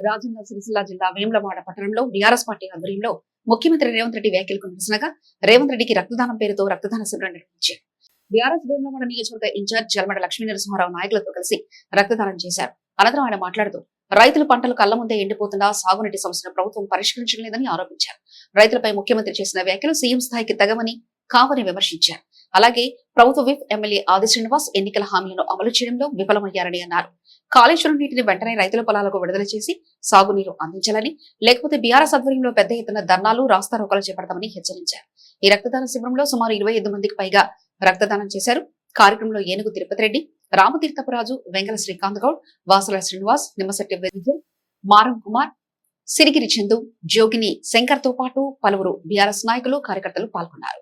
రాజన్న సిరిసిల్ల జిల్లా వేములవాడ పట్టణంలో BRS party ఆధ్వర్యంలో ముఖ్యమంత్రి రేవంత్ రెడ్డి వ్యాఖ్యలకు నిరసనగా రేవంత్ రెడ్డికి రక్తదానం పేరుతో రక్తదాన శిబిరం నిర్వహించారు. బీఆర్ఎస్ వేములవాడ నియోజకవర్గ ఇన్ఛార్జ్ జలమడ లక్ష్మీ నరసింహారావు నాయకులతో కలిసి రక్తదానం చేశారు. అనంతరం ఆయన మాట్లాడుతూ రైతుల పంటలు కళ్ల ముందే ఎండిపోతున్నా సాగునీటి సమస్యను ప్రభుత్వం పరిష్కరించలేదని ఆరోపించారు. రైతులపై ముఖ్యమంత్రి చేసిన వ్యాఖ్యలు సీఎం స్థాయికి తగవని కావని విమర్శించారు. అలాగే ప్రభుత్వ విప్ ఎమ్మెల్యే ఆది శ్రీనివాస్ ఎన్నికల హామీలను అమలు చేయడంలో విఫలమయ్యారని అన్నారు. కాళేశ్వరం నీటిని వెంటనే రైతుల పొలాలకు విడుదల చేసి సాగునీరు అందించాలని, లేకపోతే బీఆర్ఎస్ ఆధ్వర్యంలో పెద్ద ఎత్తున ధర్నాలు రాస్తారోకాలు చేపడతామని హెచ్చరించారు. ఈ రక్తదాన శిబిరంలో సుమారు 25 మందికి పైగా రక్తదానం చేశారు. కార్యక్రమంలో ఏనుగు తిరుపతి రెడ్డి, రామతీర్థపురాజు, వెంగళ శ్రీకాంత్ గౌడ్, వాసుల శ్రీనివాస్, నిమ్మశెట్టి విజయ్, మారం కుమార్, సిరిగిరి చందు, జోగిని శంకర్ తో పాటు పలువురు బీఆర్ఎస్ నాయకులు కార్యకర్తలు పాల్గొన్నారు.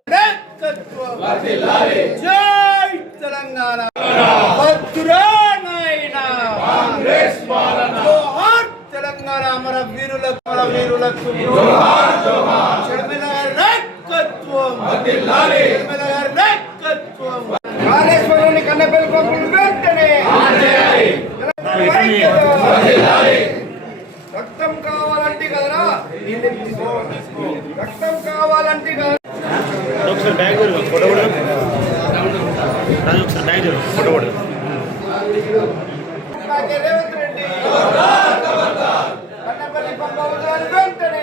రక్తం కావాలంటే కదరా, రక్తం కావాలంటే కదా. ఒకసారి బ్యాగ్ ఫోటో కూడా ఒకసారి బ్యాగ్ ఫోటో కూడా రేవంత్ రెడ్డి కన్నపల్లి పంపవలను వెంటనే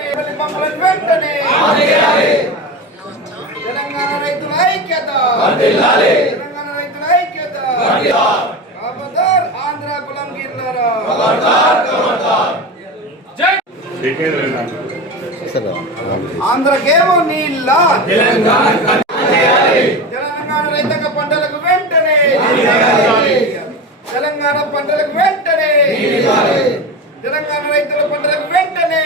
వెంటనే తెలంగాణ రైతుల ఐక్యత, తెలంగాణ రైతుల ఐక్యత. ఖబర్దార్ ఆంధ్ర కులంగీర్లారా, ఆంధ్రకేమో నీళ్ళ, తెలంగాణ రైతాంగ పంటలకు వెంటనే, తెలంగాణ పంటలకు వెంటనే, తెలంగాణ రైతుల పంటలకు వెంటనే.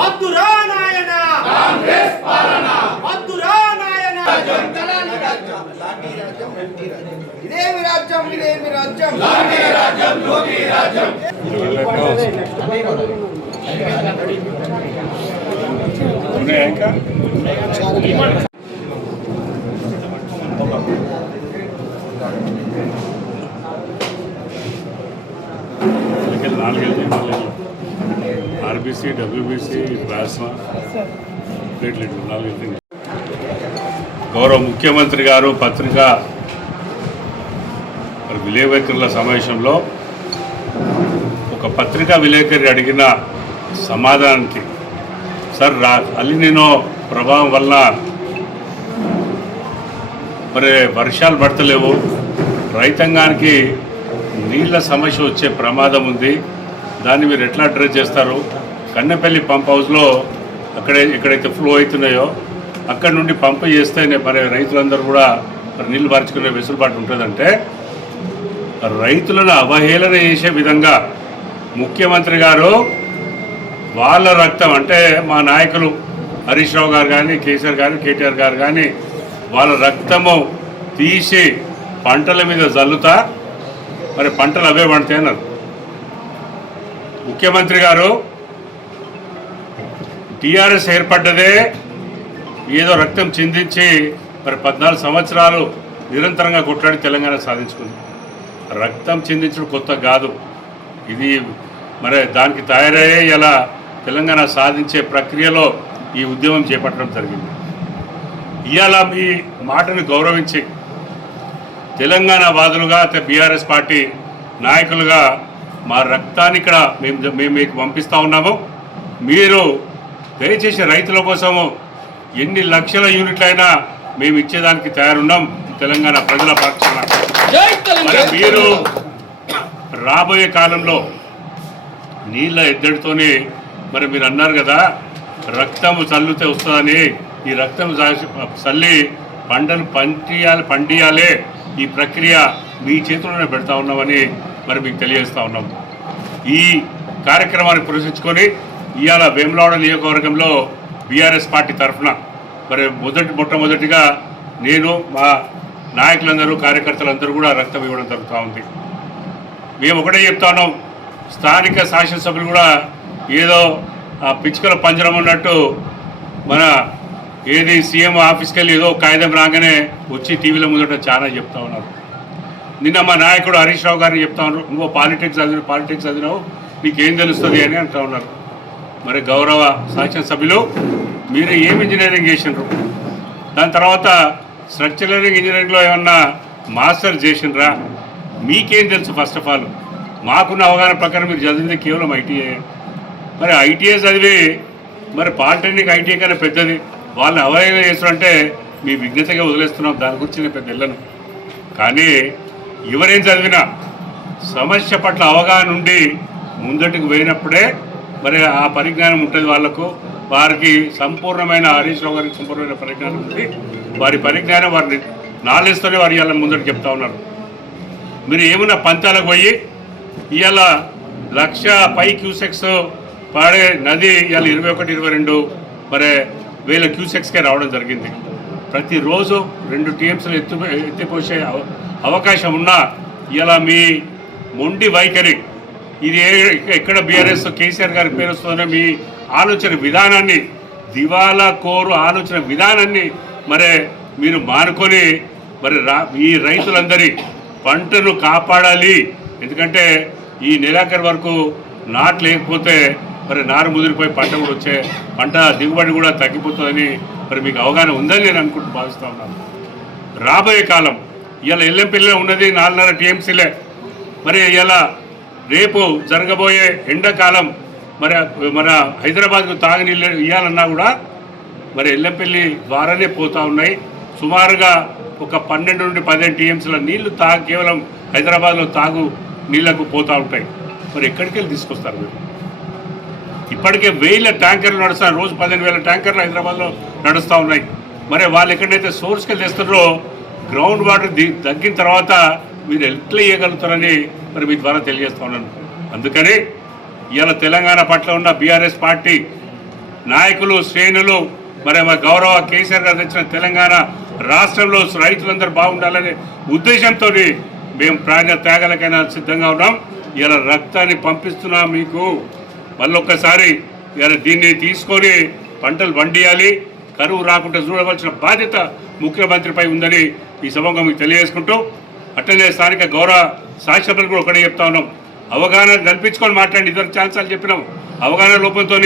వద్దురా నాయన కాంగ్రెస్ పాలన, వద్దురా నాయన ఇదేమి రాజ్యం, ఇదేమి రాజ్యం, రాజ్యం లోకి రాజ్యం. ఆర్బీసీ, డబ్ల్యూబీసీ, ప్లాస్మా ప్లేట్లెట్ 4 వెళ్తుంది. గౌరవ ముఖ్యమంత్రి గారు పత్రికా విలేకరుల సమావేశంలో ఒక పత్రికా విలేకరి అడిగిన సమాధానానికి, సార్ అల్లినో ప్రభావం వల్ల మరి వర్షాలు పడతలేవు, రైతాంగానికి నీళ్ళ సమస్య వచ్చే ప్రమాదం ఉంది, దాన్ని మీరు ఎట్లా అడ్రస్ చేస్తారు? కన్నెపల్లి పంప్ హౌస్లో ఎక్కడైతే ఫ్లో అవుతున్నాయో అక్కడి నుండి పంపు చేస్తేనే మరి రైతులందరూ కూడా మరి నీళ్ళు మార్చుకునే వెసులుబాటు ఉంటుందంటే, రైతులను అవహేళన చేసే విధంగా ముఖ్యమంత్రి గారు వాళ్ళ రక్తం అంటే మా నాయకులు హరీష్ రావు గారు కానీ, కేసీఆర్ గారు, కేటీఆర్ గారు కానీ వాళ్ళ రక్తము తీసి పంటల మీద జల్లుతా మరి పంటలు అవే పండుతాయి అన్నారు. ముఖ్యమంత్రి గారు టీఆర్ఎస్ ఏర్పడ్డదే ఏదో రక్తం చిందించి మరి 14 సంవత్సరాలు నిరంతరంగా కొట్లాడి తెలంగాణ సాధించుకుంది. రక్తం చిందించడం కొత్త కాదు, ఇది మరి దానికి తయారయ్యే ఇలా తెలంగాణ సాధించే ప్రక్రియలో ఈ ఉద్యమం చేపట్టడం జరిగింది. ఇవాళ మీ మాటను గౌరవించి తెలంగాణ వాదులుగా బీఆర్ఎస్ పార్టీ నాయకులుగా మా రక్తాన్ని ఇక్కడ మేము మీకు పంపిస్తూ ఉన్నాము. మీరు దయచేసి రైతుల కోసము ఎన్ని లక్షల యూనిట్లైనా మేము ఇచ్చేదానికి తయారున్నాం తెలంగాణ ప్రజల పక్షాన. మరి మీరు రాబోయే కాలంలో నీళ్ళ ఎద్దడితోనే మరి మీరు అన్నారు కదా రక్తము చల్లితే వస్తుందని, ఈ రక్తం చల్లి పంటలు పండియాలే ఈ ప్రక్రియ మీ చేతుల్లోనే పెడతా ఉన్నామని మరి మీకు తెలియజేస్తూ ఉన్నాం. ఈ కార్యక్రమాన్ని పురస్కరించుకొని ఇవాళ వేములవాడ నియోజకవర్గంలో బీఆర్ఎస్ పార్టీ తరఫున మరి మొట్టమొదటిగా నేను మా నాయకులందరూ కార్యకర్తలందరూ కూడా రక్తం ఇవ్వడం జరుగుతూ ఉంది. మేము ఒకటే చెప్తా ఉన్నాం, స్థానిక శాసనసభ్యులు కూడా ఏదో పిచ్చుకల పంజరం ఉన్నట్టు మన ఏది సీఎం ఆఫీస్కి వెళ్ళి ఏదో కాగితం రాగానే వచ్చి టీవీల ముందట చాలా చెప్తా ఉన్నారు. నిన్న మా నాయకుడు హరీష్ రావు గారిని చెప్తా ఉన్నారు, నువ్వు పాలిటిక్స్ చదివినావు, నీకేం తెలుస్తుంది అని అంటూ ఉన్నారు. మరి గౌరవ శాసనసభ్యులు మీరు ఏం ఇంజనీరింగ్ చేసినారు? దాని తర్వాత స్ట్రక్చరల్ ఇంజనీరింగ్లో ఏమన్నా మాస్టర్ చేసినరా? మీకేం తెలుసు? ఫస్ట్ ఆఫ్ ఆల్ మాకున్న అవగాహన ప్రకారం మీరు చదివింది కేవలం ఐటీఐ. మరి ఐటీఐ చదివి మరి పాలిటెక్నిక్ ఐటీఐ కన్నా పెద్దది, వాళ్ళని అవగాహన చేస్తారంటే మీ విజ్ఞతగా వదిలేస్తున్నాం. దాని గురించి నేను పెద్ద వెళ్ళను. కానీ ఎవరేం చదివినా సమస్య పట్ల అవగాహన ఉండి ముందటికి పోయినప్పుడే మరి ఆ పరిజ్ఞానం ఉంటుంది వాళ్లకు. వారికి సంపూర్ణమైన హరీష్ రావు గారికి సంపూర్ణమైన పరిజ్ఞానం ఉంది. వారి పరిజ్ఞానం వారి నాలెడ్జ్తోనే వారు ఇవాళ ముందరికి చెప్తా ఉన్నారు. మీరు ఏమన్నా పంతాలకు పోయి ఇవాళ 1,00,000 క్యూసెక్స్ పాడే నది ఇవాళ 21-22 మరి 1,000 క్యూసెక్స్కే రావడం జరిగింది. ప్రతిరోజు 2 టీఎంసీలు ఎత్తిపోసే అవకాశం ఉన్నా ఇలా మీ మొండి వైఖరి, ఇది ఎక్కడ బీఆర్ఎస్ కేసీఆర్ గారి పేరు వస్తుందో మీ ఆలోచన విధానాన్ని, దివాలా కోరు ఆలోచన విధానాన్ని మరి మీరు మానుకొని మరి ఈ రైతులందరి పంటను కాపాడాలి. ఎందుకంటే ఈ నెలాఖరు వరకు నాటు లేకపోతే మరి నారు ముదిరిపోయి పంట కూడా వచ్చే పంట దిగుబడి కూడా తగ్గిపోతుందని మరి మీకు అవగాహన ఉందని నేను అనుకుంటూ భావిస్తూ ఉన్నాను. రాబోయే కాలం ఇవాళ ఎల్లంపల్లిలో ఉన్నది 4.5 టీఎంసీలే. మరి ఇలా రేపు జరగబోయే ఎండాకాలం మరి మన హైదరాబాద్కు తాగునీళ్ళు ఇవ్వాలన్నా కూడా మరి ఎల్లంపల్లి ద్వారానే పోతూ ఉన్నాయి. సుమారుగా ఒక 12-15 టీఎంసీల నీళ్లు కేవలం హైదరాబాద్లో తాగు నీళ్లకు పోతూ ఉంటాయి. మరి ఎక్కడికి వెళ్ళి తీసుకొస్తారు మీరు? ఇప్పటికే 1000 ట్యాంకర్లు నడుస్తున్నారు. రోజు 15,000 ట్యాంకర్లు హైదరాబాద్లో నడుస్తూ ఉన్నాయి. మరి వాళ్ళు ఎక్కడైతే సోర్స్కి వెళ్ళి తెస్తారో గ్రౌండ్ వాటర్ తగ్గిన తర్వాత మీరు ఎట్లా ఇవ్వగలుగుతారని మరి మీ ద్వారా తెలియజేస్తూ ఉన్నాను. అందుకని ఇవాళ తెలంగాణ పట్ల ఉన్న బీఆర్ఎస్ పార్టీ నాయకులు, శ్రేణులు మరి మా గౌరవ కేసీఆర్ గారు తెచ్చిన తెలంగాణ రాష్ట్రంలో రైతులందరూ బాగుండాలనే ఉద్దేశంతో మేము ప్రాణ త్యాగాలకైనా సిద్ధంగా ఉన్నాం. ఇలా రక్తాన్ని పంపిస్తున్నాం మీకు. మళ్ళొక్కసారి ఇలా దీన్ని తీసుకొని పంటలు పండియాలి, కరువు రాకుండా చూడవలసిన బాధ్యత ముఖ్యమంత్రిపై ఉందని ఈ సభగా మీకు తెలియజేసుకుంటూ, అట్లనే స్థానిక గౌరవ శాసనసభ్యులు కూడా ఒకటే చెప్తా ఉన్నాం. అవగాహన కల్పించుకొని మాట్లాడి ఇద్దరు ఛాన్సాలు చెప్పినాం. అవగాహన లోపంతో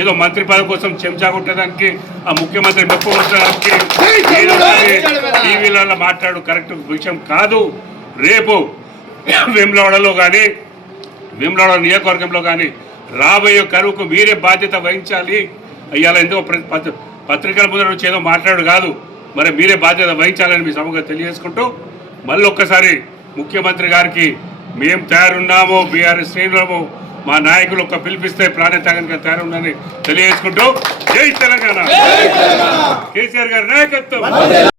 ఏదో మంత్రి పదవి కోసం చెంచా కొట్టడానికి, ఆ ముఖ్యమంత్రి మెప్పు కొట్టడానికి టీవీలలో మాట్లాడు కరెక్ట్ విషయం కాదు. రేపు వేములవాడలో కానీ వేములవాడ నియోజకవర్గంలో కానీ రాబోయే కరువుకు మీరే బాధ్యత వహించాలి. ఇవాళ ఎందుకో పత్రికల ముందు వచ్చి ఏదో మాట్లాడు కాదు, మరి మీరే బాధ్యత వహించాలని మీ సభగా తెలియజేసుకుంటూ, మళ్ళీ ఒక్కసారి ముఖ్యమంత్రి గారికి మేము తయారున్నాము, బీఆర్ఎస్ శ్రేణులము, మా నాయకులు ఒక్క పిలిపిస్తే ప్రాణత్యాగానికి తయారున్నారని తెలియజేసుకుంటూ, జై తెలంగాణ, కేసీఆర్ గారి నాయకత్వం.